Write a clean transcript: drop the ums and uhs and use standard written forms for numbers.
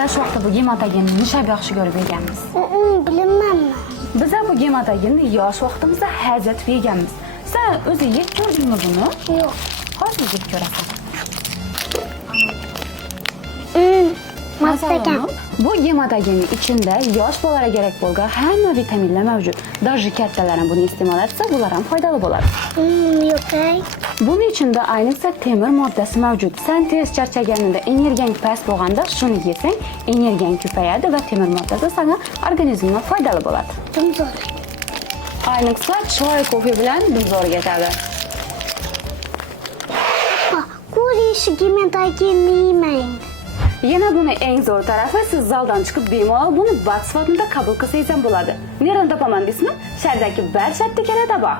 yosh vaqtda bu gematogenni nishab yaxshi ko'rib yeganmiz. Bilmem. Biz ham bu gematogenni yosh vaqtimizda hazat yeganmiz. Sen o'zi yeb ko'rdingmi buni? Yo'q. Hozir yeb ko'rasan. Masagan. Bu gematogenning ichida yosh bolalarga kerak bo'lgan hamma vitaminlar mavjud. Даже kattalar ham buni iste'mol etsa, bular ham foydali bo'ladi. Yo'q. Buning ichida ayniqsa temir moddasi mavjud. Sen tez charchaganingda, energiyang past bo'lganda shuni yesang, energiyang ko'payadi va temir moddasi sana organizmga foydali bo'ladi. Dumzor. Ayniqsa choy, kofe bilan dumzorga ketadi. Ko'rish gematogenni yemaydi. Yana buni eng zo'r tarafi, siz zaldan chiqib bemalol buni vaqt sifatida qabul qilsangiz ham bo'ladi. Nerdan topaman deysizmi? Shahardagi barcha aptekarlarda bor.